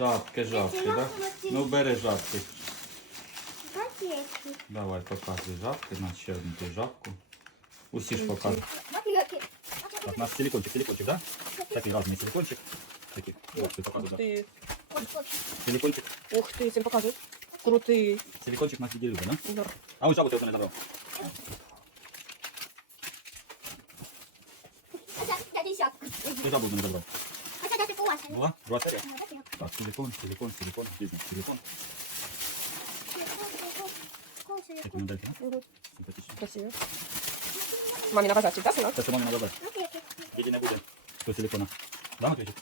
Жабки, жабки, так? Да? Ну бери жабки. Давай, показуй жабки, на ще одну ту жабку. Усі ж показуй. Так, у нас силикончик, силикончик, да? Такий разний силикончик. Такий, ось ти показуй, Ух да. ти. Силикончик, Ух ти, цим показуй. Крутий. силикончик нас відділили, да? Да. А ось жабу ти не забрав. Ти жабу не забрав. Друга серія? Ну, так. Так, силикон, силикон, силикон, бізнес, силикон. Вони далі, да? Угу. Симпатично. Красиво. Мамі на базарчик, да, що мамі надо брати. Пакетик. Діді не буде. До силикона. Да, прикольная.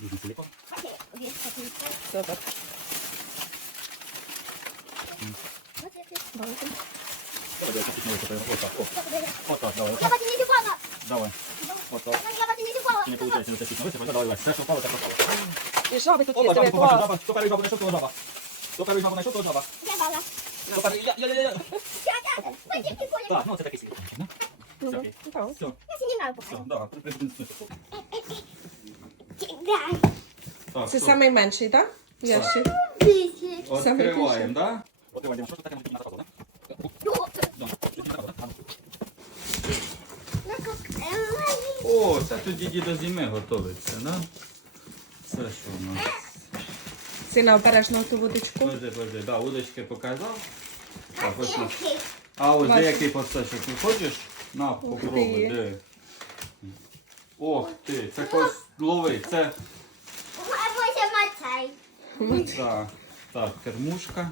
Бізнес, силикон. Супер. Вот это. Давай. Давай, давай, чуть-чуть новий покажу. Ось так, о. Ось так, давай, ось Я так. бы не зевала. Давай. Ось так. Я бы не зевала. Чи не виходить, не витащить, не витащить. Давай, давай. Все, що впало, так впало. І жаби тут є, Опа, диви, жаба, побачив, клас. жаба. Хто перший жабу знайшов, того жаба. Хто перший жабу знайшов, того жаба. Зевала. Хто перший... Я, я, я, я. Я, я. Пакетик прикольный. Так, ну це такий силикончик, да? Мгм. Окей. Так. Все, Я снимаю все, покажу. давай, при- при- при- Да. Так, Це все. самий менший, так? Ящик. Пакетик. Самий Відкриваємо, да? Відкриваємо, що ж таке може бути на запах, да? О, це тут діді до зими готовиться, да? Це що у нас? Сина обережно ту водичку. Подожди, подожди, да, удочки показав. Так, ось на- А ось Бачу. деякий подсечок не хочеш? На, попробуй, ти. де. Ох ти, це когось лови, це, так, так, термушка,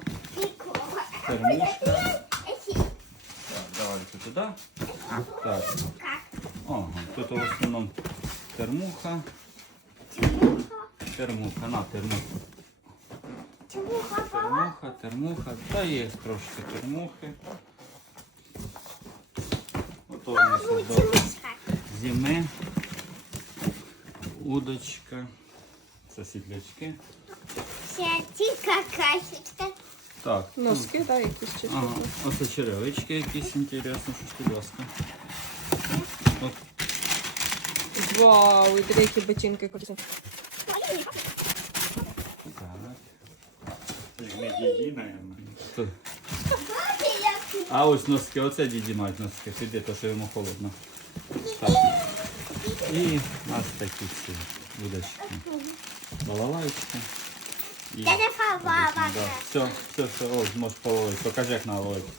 термушка. Так, давай туди. Так? Ага, тут в основному термуха, Чемуха. термуха, на термуха. Чемуха. Термуха, термуха, та є трошки термухи. Готовимося до зими. Удочка. Це сідлячки. Кашечка. Так. ну, Носки, так, якісь чи Ага, оце черевички якісь інтересно, що ж тут ласка. От, Вау, і диви, які ботинки. Діді, Тут. А ось носки, оце діді мають носки. Піди, то що йому холодно. Так. І у нас такі ці удочки. Балалайки. І... Все, все, все, ось можеш половити. Покажи, як наловити.